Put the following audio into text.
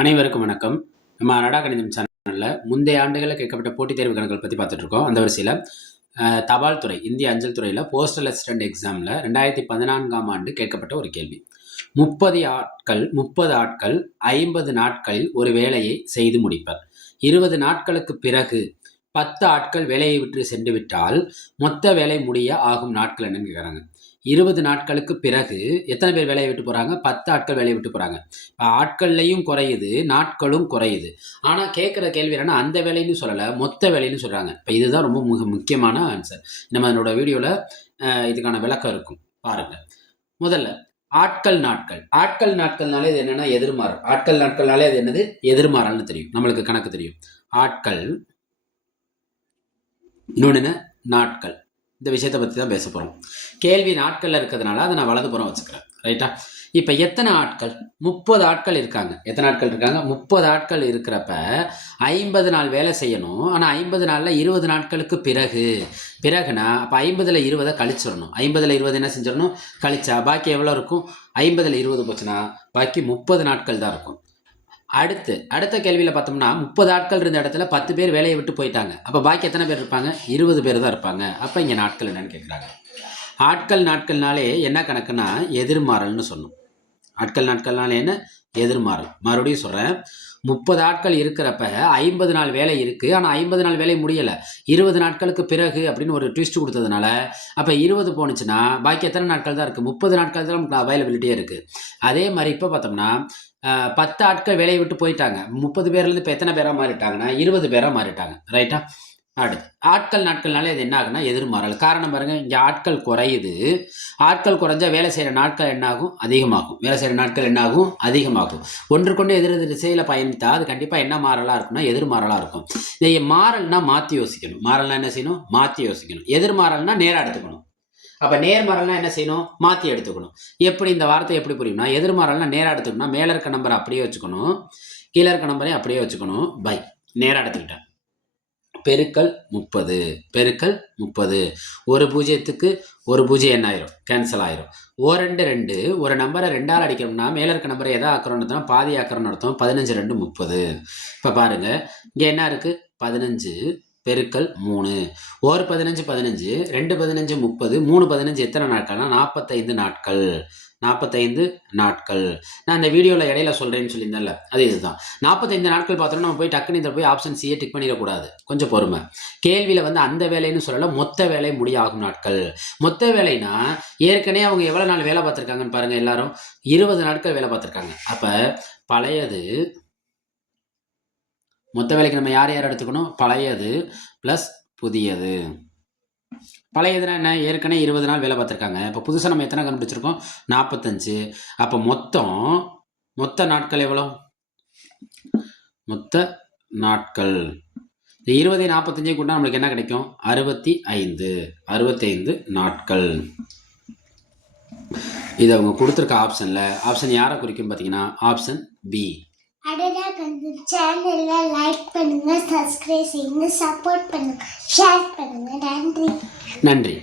அனைவருக்கும் வணக்கம். நம்ம நடா கணிதம் சேனலில் முந்தைய ஆண்டுகளில் கேட்கப்பட்ட போட்டித் தேர்வு கணக்குகள் பற்றி பார்த்துட்டு இருக்கோம். அந்த வரிசையில் தபால் துறை, இந்திய அஞ்சல் துறையில் போஸ்டல் அசிஸ்டன்ட் எக்ஸாமில் 2014ஆம் ஆண்டு கேட்கப்பட்ட ஒரு கேள்வி. 30 ஆட்கள் 50 நாட்களில் ஒரு வேலையை செய்து முடிப்பர். 20 நாட்களுக்கு பிறகு 10 ஆட்கள் வேலையை விட்டு சென்று விட்டால் மொத்த வேலை முடிய ஆகும் நாட்கள் என்னன்னு கேட்குறாங்க. 20 நாட்களுக்கு பிறகு எத்தனை பேர் வேலையை விட்டு போகிறாங்க? 10 ஆட்கள் வேலையை விட்டு போகிறாங்க. இப்போ ஆட்கள்லையும் குறையுது, நாட்களும் குறையுது. ஆனால் கேட்குற கேள்வி என்னன்னா, அந்த வேலைன்னு சொல்லலை, மொத்த வேலைன்னு சொல்கிறாங்க. இப்போ இதுதான் ரொம்ப முக்கியமான ஆன்சர். நம்ம அதனோட வீடியோவில் இதுக்கான விளக்கம் இருக்கும், பாருங்கள். முதல்ல ஆட்கள் நாட்கள்னாலே இது என்னன்னா எதிர்மாறல். ஆட்கள் நாட்கள்னாலே அது என்னது? எதிர்மாறல்னு தெரியும், நம்மளுக்கு கணக்கு தெரியும். ஆட்கள், இன்னொன்று என்ன? நாட்கள். இந்த விஷயத்தை பற்றி தான் பேச போகிறோம். கேள்வி நாட்களில் இருக்கிறதுனால அதை நான் வலதுபுறம் வச்சுக்கிறேன், ரைட்டா? இப்போ எத்தனை ஆட்கள்? 30 ஆட்கள் இருக்காங்க. எத்தனை ஆட்கள் இருக்காங்க? 30 ஆட்கள் இருக்கிறப்ப 50 நாள் வேலை செய்யணும். ஆனால் 50 நாளில் 20 நாட்களுக்கு பிறகுனா அப்போ 50ல் 20 கழிச்சிடணும். 50ல் 20 என்ன செஞ்சிடணும்? கழிச்சா பாக்கி எவ்வளோ இருக்கும்? 50ல் 20 போச்சுன்னா பாக்கி 30 நாட்கள் தான் இருக்கும். அடுத்த கேள்வியில் பார்த்தோம்னா 30 ஆட்கள் இருந்த இடத்துல 10 பேர் வேலையை விட்டு போயிட்டாங்க. அப்போ பாக்கி எத்தனை பேர் இருப்பாங்க? 20 பேர் தான் இருப்பாங்க. அப்போ இங்கே நாட்கள் என்னன்னு கேட்குறாங்க. நாட்கள்னாலே என்ன கணக்குன்னா எதிர்மாறல்னு சொன்னோம். நாட்கள்னாலே என்ன? எதிர்மாறல். மறுபடியும் சொல்கிறேன், 30 ஆட்கள் இருக்கிறப்ப 50 நாள் வேலை இருக்குது. ஆனால் 50 நாள் வேலை முடியலை, 20 நாட்களுக்கு பிறகு அப்படின்னு ஒரு ட்விஸ்ட் கொடுத்ததுனால அப்போ 20 போணுச்சுன்னா பாக்கி எத்தனை நாட்கள் தான் இருக்குது? 30 நாட்கள் தான் நமக்கு அவைலபிலிட்டியே இருக்குது. அதே மாதிரி இப்போ பார்த்தோம்னா 10 ஆட்கள் வேலையை விட்டு போயிட்டாங்க. 30 பேர்லேருந்து இப்போ எத்தனை பேராக மாறிட்டாங்கன்னா 20 பேராக மாறிட்டாங்க, ரைட்டா? அடுத்து நாட்கள்னாலே அது என்ன ஆகுனா எதிர்மாறல். காரணம் பாருங்கள், இங்கே ஆட்கள் குறையுது. ஆட்கள் குறைஞ்சா வேலை செய்கிற நாட்கள் என்னாகும்? அதிகமாகும். ஒன்றுக்கொண்டு எதிர் திசையில் பயணித்தால் அது கண்டிப்பாக என்ன மாறலாக இருக்கும்னா எதிர்மாறலாக இருக்கும். இதை மாறல்னா மாற்றி யோசிக்கணும். மாறல்னா என்ன செய்யணும்? மாற்றி யோசிக்கணும். எதிர்மாறல்னா நேராக எடுத்துக்கணும். அப்போ நேர்மாறல்னா என்ன செய்யணும்? மாற்றி எடுத்துக்கணும். எப்படி இந்த வார்த்தை எப்படி புரியும்னா, எதிர்மாறல்னா நேராக எடுத்துக்கணும்னா மேலே இருக்க நம்பரை அப்படியே வச்சுக்கணும், கீழே இருக்க நம்பரையும் அப்படியே வச்சுக்கணும். பை நேராக எடுத்துக்கிட்டேன். பெருக்கல் 30. ஒரு பூஜ்ஜியத்துக்கு ஒரு பூஜ்ஜியம் என்ன ஆயிரும்? கேன்சல் ஆயிரும். 2 ஒரு நம்பரை 2ஆல் அடிக்கணும்னா மேலே இருக்க நம்பரை எதை ஆக்கிறோன்னு அர்த்தம்? பாதி ஆக்கிறோன்னு அர்த்தம். 15 2 30. இப்போ பாருங்க, இங்கே என்ன இருக்குது? 15 பெருக்கல் 3. 15 2 15 30, 3 15 எத்தனை நாட்கள்னா 45 நாட்கள். நான் இந்த வீடியோவில் இடையில சொல்கிறேன்னு சொல்லியிருந்தேன்ல, அது இதுதான். 45 நாட்கள் பார்த்தோன்னா நம்ம போய் டக்குனு இதில் போய் ஆப்ஷன் சியை டிக் பண்ணிடக்கூடாது, கொஞ்சம் பொறுமை. கேள்வியில் வந்து அந்த வேலைன்னு சொல்லலை, மொத்த வேலை முடியாகும் நாட்கள். மொத்த வேலைனா ஏற்கனவே அவங்க எவ்வளோ நாள் வேலை பார்த்துருக்காங்கன்னு பாருங்கள். எல்லாரும் 20 நாட்கள் வேலை பார்த்துருக்காங்க. அப்போ பழையது, மொத்த வேலைக்கு நம்ம யார் எடுத்துக்கணும்? பழையது ப்ளஸ் புதியது. பழையதுனா என்ன? ஏற்கனவே 20 நாள் வேலை பார்த்துருக்காங்க. இப்போ புதுசாக நம்ம எத்தனை கண்டுபிடிச்சிருக்கோம்? 45. அப்போ மொத்த நாட்கள் எவ்வளோ? மொத்த நாட்கள் 20 45 கூட நம்மளுக்கு என்ன கிடைக்கும்? 65 நாட்கள். இது அவங்க கொடுத்துருக்க ஆப்ஷன் யாரை குறிக்கும் பார்த்தீங்கன்னா ஆப்ஷன் பி. அடடா கணிதம் சேனலை லைக் பண்ணுங்க, சப்ஸ்கிரைப் செய்யுங்க, சப்போர்ட் பண்ணுங்க, ஷேர் பண்ணுங்க. நன்றி.